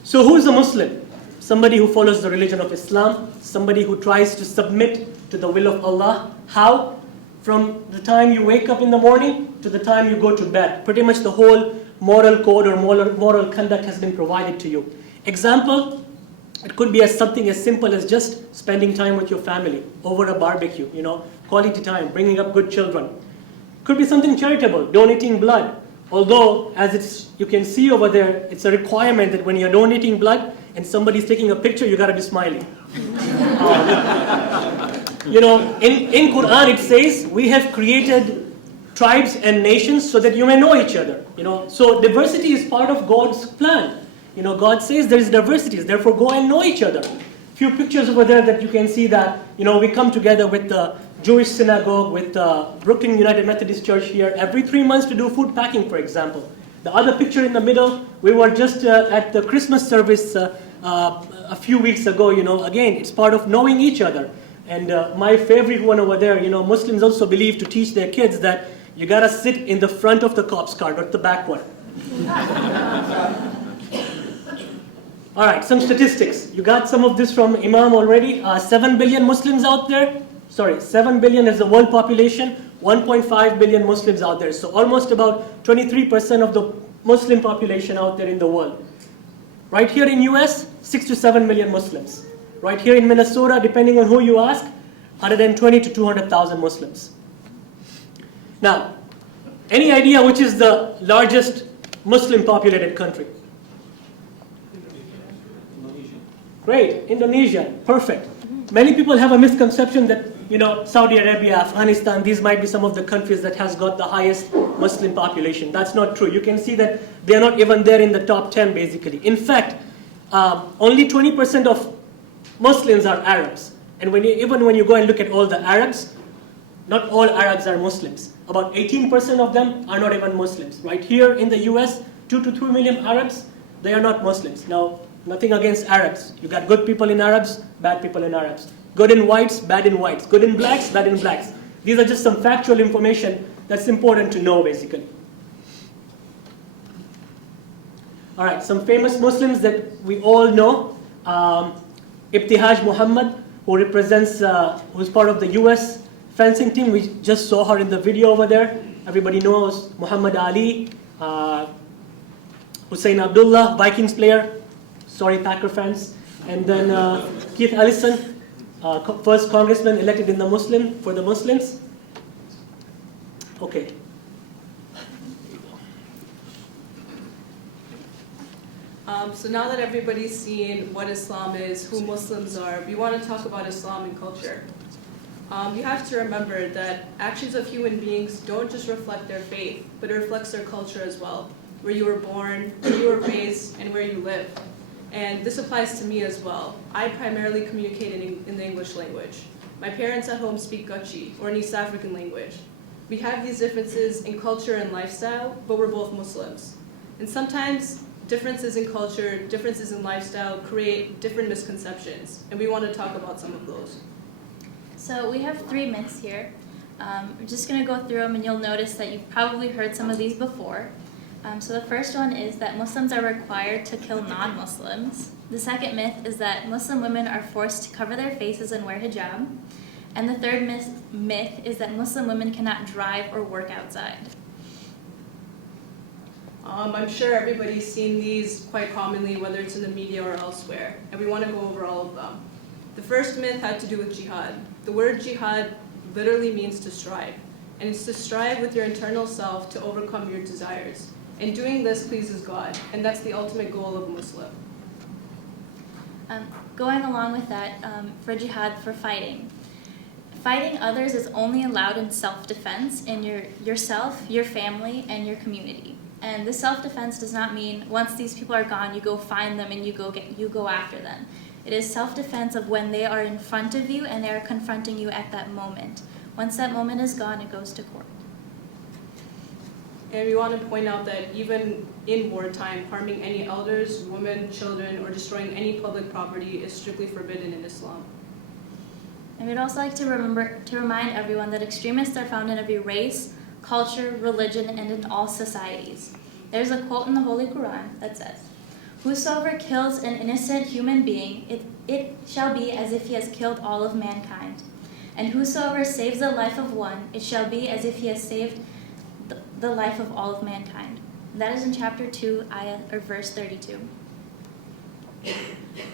So who is a Muslim? Somebody who follows the religion of Islam, somebody who tries to submit to the will of Allah. How? From the time you wake up in the morning to the time you go to bed. Pretty much the whole moral code or moral conduct has been provided to you. Example, it could be something as simple as just spending time with your family over a barbecue, quality time, bringing up good children. Could be something charitable, donating blood. Although, as you can see over there, it's a requirement that when you're donating blood and somebody's taking a picture, you gotta be smiling. In Quran it says, we have created tribes and nations so that you may know each other. So diversity is part of God's plan. God says there is diversity, therefore go and know each other. Few pictures over there that you can see that, we come together with the Jewish synagogue, with the Brooklyn United Methodist Church here every 3 months to do food packing, for example. The other picture in the middle, we were just at the Christmas service a few weeks ago, again, it's part of knowing each other. And my favorite one over there, Muslims also believe to teach their kids that you gotta sit in the front of the cop's car, not the back one. All right, some statistics. You got some of this from Imam already. 7 billion Muslims out there. 7 billion is the world population. 1.5 billion Muslims out there. So almost about 23% of the Muslim population out there in the world. Right here in US, 6 to 7 million Muslims. Right here in Minnesota, depending on who you ask, 120 to 200,000 Muslims. Now, any idea which is the largest Muslim populated country? Great, Indonesia, perfect. Many people have a misconception that, Saudi Arabia, Afghanistan, these might be some of the countries that has got the highest Muslim population. That's not true. You can see that they are not even there in the top 10 basically. In fact, only 20% of Muslims are Arabs. And even when you go and look at all the Arabs, not all Arabs are Muslims. About 18% of them are not even Muslims. Right here in the US, 2 to 3 million Arabs, they are not Muslims. Now, nothing against Arabs. You got good people in Arabs, bad people in Arabs. Good in whites, bad in whites. Good in blacks, bad in blacks. These are just some factual information that's important to know, basically. All right, some famous Muslims that we all know. Ibtihaj Muhammad, who represents, who's part of the US fencing team. We just saw her in the video over there. Everybody knows Muhammad Ali, Hussein Abdullah, Vikings player. Sorry, Packer fans. And then Keith Ellison, first congressman elected in for the Muslims. Okay. So now that everybody's seen what Islam is, who Muslims are, we want to talk about Islam and culture. You have to remember that actions of human beings don't just reflect their faith, but it reflects their culture as well. Where you were born, where you were raised, and where you live. And this applies to me as well. I primarily communicate in the English language. My parents at home speak Gachi, or an East African language. We have these differences in culture and lifestyle, but we're both Muslims. And sometimes differences in culture, differences in lifestyle create different misconceptions, and we want to talk about some of those. So we have 3 myths here. I'm just going to go through them, and you'll notice that you've probably heard some of these before. So the first one is that Muslims are required to kill non-Muslims. The second myth is that Muslim women are forced to cover their faces and wear hijab. And the third myth is that Muslim women cannot drive or work outside. I'm sure everybody's seen these quite commonly, whether it's in the media or elsewhere, and we want to go over all of them. The first myth had to do with jihad. The word jihad literally means to strive, and it's to strive with your internal self to overcome your desires. And doing this pleases God, and that's the ultimate goal of a Muslim. Going along with that, for jihad, for fighting. Fighting others is only allowed in self-defense in yourself, your family, and your community. And this self-defense does not mean once these people are gone, you go find them and you go after them. It is self-defense of when they are in front of you and they are confronting you at that moment. Once that moment is gone, it goes to court. And we want to point out that even in wartime, harming any elders, women, children, or destroying any public property is strictly forbidden in Islam. And we'd also like to remind everyone that extremists are found in every race, culture, religion, and in all societies. There's a quote in the Holy Quran that says, "Whosoever kills an innocent human being, it shall be as if he has killed all of mankind. And whosoever saves the life of one, it shall be as if he has saved the life of all of mankind." That is in chapter 2, verse 32.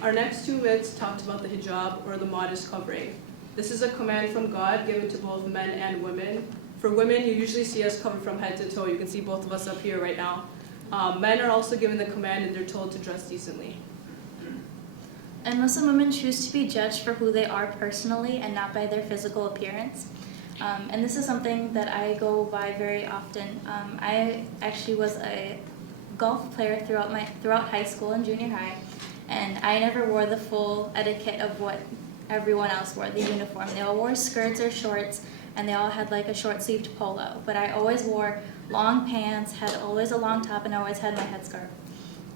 Our next two myths talked about the hijab, or the modest covering. This is a command from God given to both men and women. For women, you usually see us covered from head to toe. You can see both of us up here right now. Men are also given the command and they're told to dress decently. And Muslim women choose to be judged for who they are personally and not by their physical appearance. And this is something that I go by very often. I actually was a golf player throughout high school and junior high, and I never wore the full etiquette of what everyone else wore, the uniform. They all wore skirts or shorts, and they all had like a short-sleeved polo. But I always wore long pants, had always a long top, and I always had my headscarf.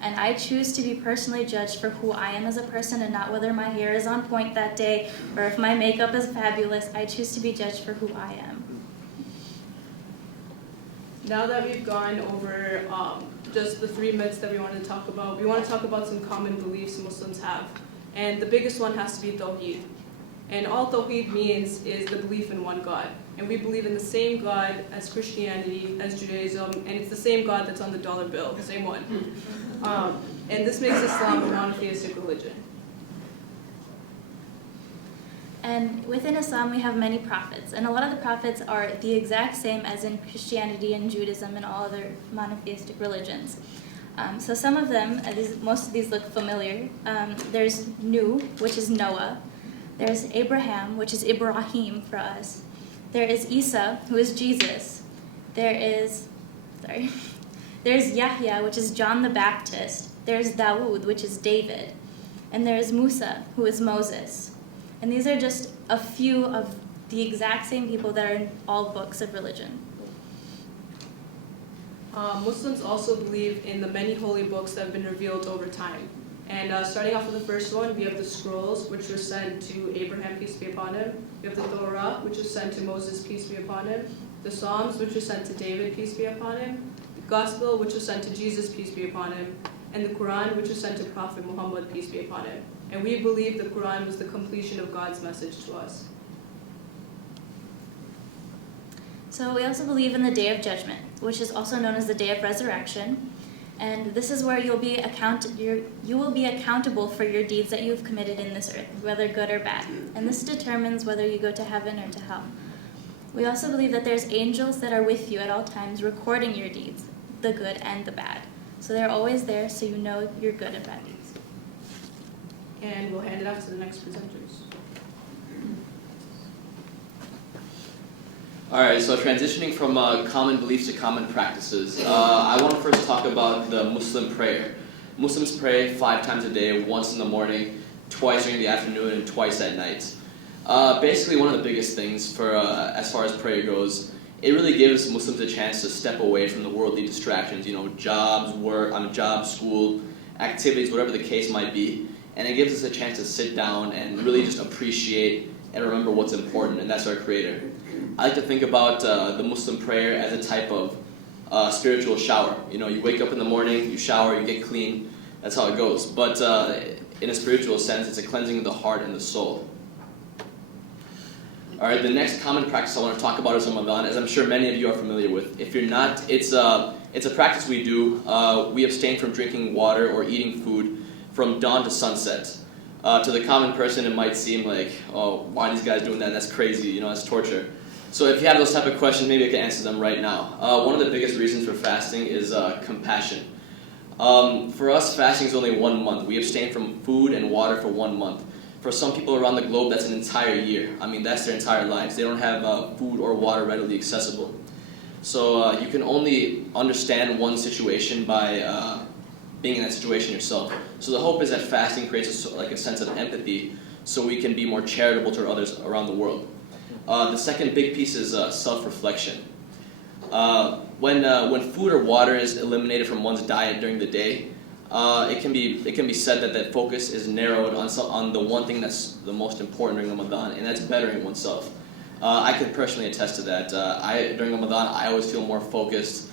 And I choose to be personally judged for who I am as a person and not whether my hair is on point that day or if my makeup is fabulous. I choose to be judged for who I am. Now that we've gone over just the three myths that we wanted to talk about, we want to talk about some common beliefs Muslims have. And the biggest one has to be Tawheed. And all Tawheed means is the belief in one God. And we believe in the same God as Christianity, as Judaism, and it's the same God that's on the dollar bill, the same one. And this makes Islam a monotheistic religion. And within Islam, we have many prophets. And a lot of the prophets are the exact same as in Christianity and Judaism and all other monotheistic religions. So some of them, most of these look familiar. There's Nuh, which is Noah. There's Abraham, which is Ibrahim for us. There is Isa, who is Jesus. There's Yahya, which is John the Baptist. There's Dawood, which is David. And there's Musa, who is Moses. And these are just a few of the exact same people that are in all books of religion. Muslims also believe in the many holy books that have been revealed over time. And starting off with the first one, we have the scrolls, which were sent to Abraham, peace be upon him. We have the Torah, which was sent to Moses, peace be upon him. The Psalms, which were sent to David, peace be upon him. The Gospel, which was sent to Jesus, peace be upon him. And the Quran, which was sent to Prophet Muhammad, peace be upon him. And we believe the Quran was the completion of God's message to us. So we also believe in the Day of Judgment, which is also known as the Day of Resurrection. And this is where you will be accountable for your deeds that you have committed in this earth, whether good or bad. And this determines whether you go to heaven or to hell. We also believe that there's angels that are with you at all times recording your deeds, the good and the bad. So they're always there so you know your good and bad deeds. And we'll hand it off to the next presenters. All right, so transitioning from common beliefs to common practices, I want to first talk about the Muslim prayer. Muslims pray 5 times a day, once in the morning, twice during the afternoon, and twice at night. Basically, one of the biggest things for as far as prayer goes, it really gives Muslims a chance to step away from the worldly distractions, jobs, work, job, school, activities, whatever the case might be. And it gives us a chance to sit down and really just appreciate and remember what's important, and that's our Creator. I like to think about the Muslim prayer as a type of spiritual shower. You wake up in the morning, you shower, you get clean. That's how it goes. But in a spiritual sense, it's a cleansing of the heart and the soul. All right, the next common practice I want to talk about is Ramadan, as I'm sure many of you are familiar with. If you're not, it's a practice we do. We abstain from drinking water or eating food from dawn to sunset. To the common person, it might seem like, oh, why are these guys doing that? That's crazy, you know, that's torture. So if you have those type of questions, maybe I can answer them right now. One of the biggest reasons for fasting is compassion. For us, fasting is only 1 month. We abstain from food and water for 1 month. For some people around the globe, that's an entire year. I mean, that's their entire lives. They don't have food or water readily accessible. So you can only understand one situation by being in that situation yourself. So the hope is that fasting creates a sense of empathy so we can be more charitable to others around the world. The second big piece is self-reflection. When food or water is eliminated from one's diet during the day, it can be said that focus is narrowed on the one thing that's the most important during Ramadan, and that's bettering oneself. I can personally attest to that. During Ramadan, I always feel more focused,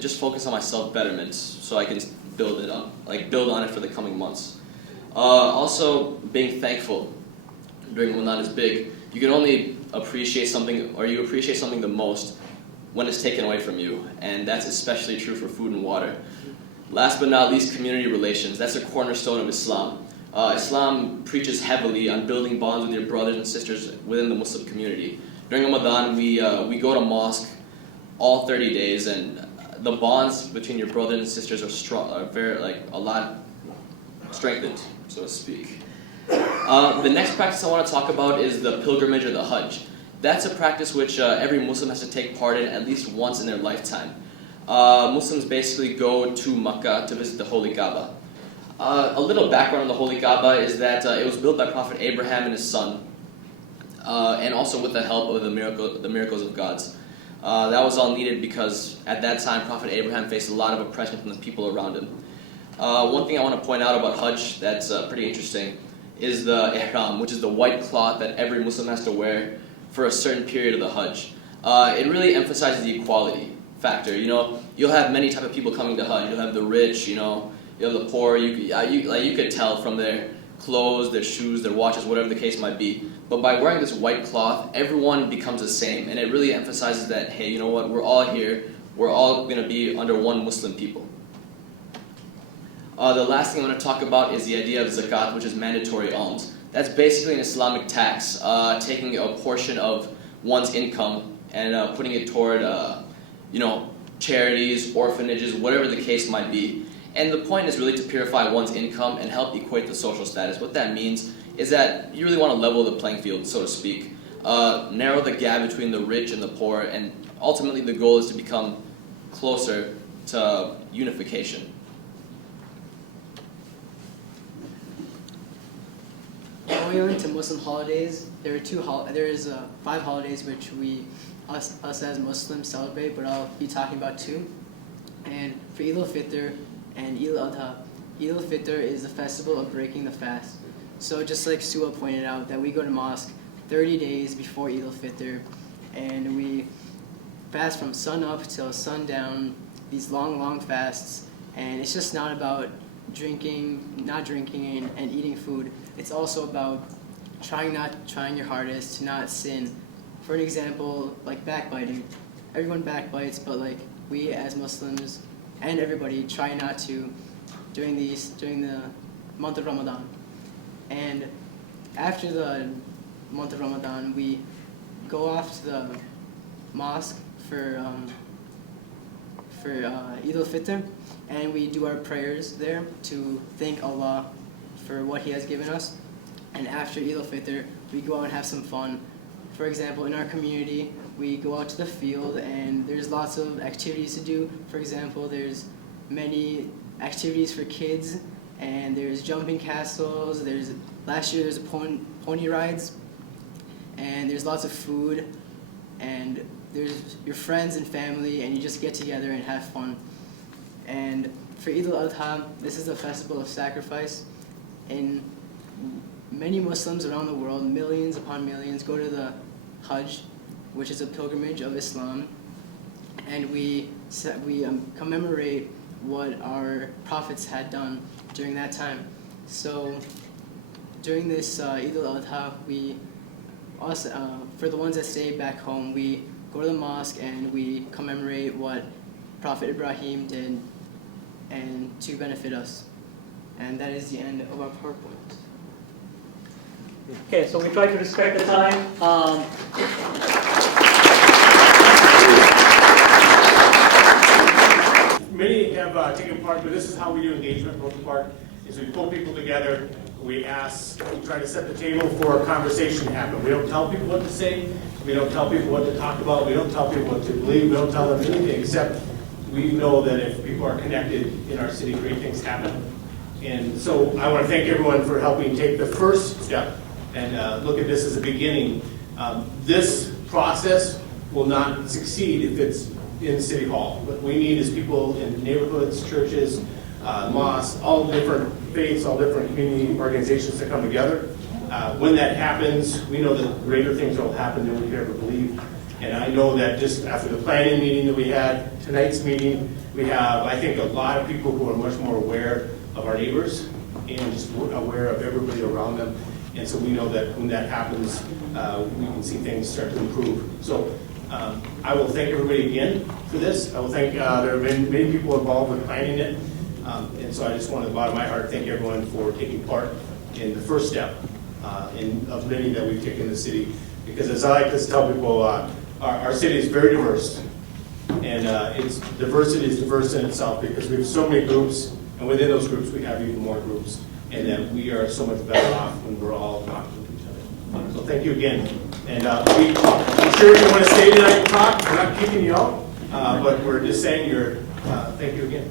just focus on my self-betterment, so I can build it up, build on it for the coming months. Also, being thankful during Ramadan is big. You can only appreciate something, or you appreciate something the most when it's taken away from you, and that's especially true for food and water. Last but not least, community relations. That's a cornerstone of Islam. Islam preaches heavily on building bonds with your brothers and sisters within the Muslim community. During Ramadan, we go to mosque all 30 days, and the bonds between your brothers and sisters are strong, a lot strengthened, so to speak. The next practice I want to talk about is the pilgrimage or the Hajj. That's a practice which every Muslim has to take part in at least once in their lifetime. Muslims basically go to Makkah to visit the Holy Kaaba. A little background on the Holy Kaaba is that it was built by Prophet Abraham and his son, and also with the help of the miracles of gods. That was all needed because at that time Prophet Abraham faced a lot of oppression from the people around him. One thing I want to point out about Hajj that's pretty interesting is the ihram, which is the white cloth that every Muslim has to wear for a certain period of the Hajj. It really emphasizes the equality factor. You know, you'll have many type of people coming to Hajj. You'll have the rich, you'll have the poor. You could tell from their clothes, their shoes, their watches, whatever the case might be. But by wearing this white cloth, everyone becomes the same, and it really emphasizes that, hey, you know what? We're all here. We're all going to be under one Muslim people. The last thing I want to talk about is the idea of zakat, which is mandatory alms. That's basically an Islamic tax, taking a portion of one's income and putting it toward, charities, orphanages, whatever the case might be. And the point is really to purify one's income and help equate the social status. What that means is that you really want to level the playing field, so to speak, narrow the gap between the rich and the poor, and ultimately the goal is to become closer to unification. Going on to Muslim holidays, there is 5 holidays which us as Muslims celebrate, but I'll be talking about 2. And for Eid al-Fitr and Eid al-Adha, Eid al-Fitr is the festival of breaking the fast. So just like Sua pointed out, that we go to mosque 30 days before Eid al-Fitr, and we fast from sun up till sundown, these long fasts, and it's just not about not drinking and eating food. It's also about trying your hardest to not sin. For an example, like backbiting. Everyone backbites, but we as Muslims and everybody try not to during the month of Ramadan. And after the month of Ramadan, we go off to the mosque for Eid al-Fitr, and we do our prayers there to thank Allah for what He has given us. And after Eid al-Fitr, we go out and have some fun. For example, in our community, we go out to the field, and there's lots of activities to do. For example, there's many activities for kids, and there's jumping castles. Last year there's pony rides, and there's lots of food, and there's your friends and family, and you just get together and have fun. And for Eid al-Adha, this is a festival of sacrifice. And many Muslims around the world, millions upon millions, go to the Hajj, which is a pilgrimage of Islam, and we commemorate what our prophets had done during that time. So during this Eid al-Adha, us, for the ones that stay back home, we go to the mosque and we commemorate what Prophet Ibrahim did and to benefit us. And that is the end of our PowerPoint. Okay, so we try to respect the time. Many have taken part, but this is how we do engagement in Brooklyn Park, is we pull people together, we try to set the table for a conversation to happen. We don't tell people what to say, we don't tell people what to talk about, we don't tell people what to believe, we don't tell them anything, except we know that if people are connected in our city, great things happen. And so I want to thank everyone for helping take the first step and look at this as a beginning. This process will not succeed if it's in City Hall. What we need is people in neighborhoods, churches, mosques, all different faiths, all different community organizations to come together. When that happens, we know that greater things will happen than we could ever believe. And I know that just after the planning meeting that we had, tonight's meeting, we have, I think, a lot of people who are much more aware of our neighbors and just aware of everybody around them. And so we know that when that happens, we can see things start to improve. So I will thank everybody again for this. I will thank, there have been many people involved with planning it. And so I just want to, bottom of my heart, thank everyone for taking part in the first step of many that we've taken in the city. Because as I like to tell people, our city is very diverse. And diversity is diverse in itself because we have so many groups, and within those groups we have even more groups. And that we are so much better off when we're all talking to each other. So thank you again. And I'm sure if you want to stay tonight and talk, we're not kicking you out, but we're just saying thank you again.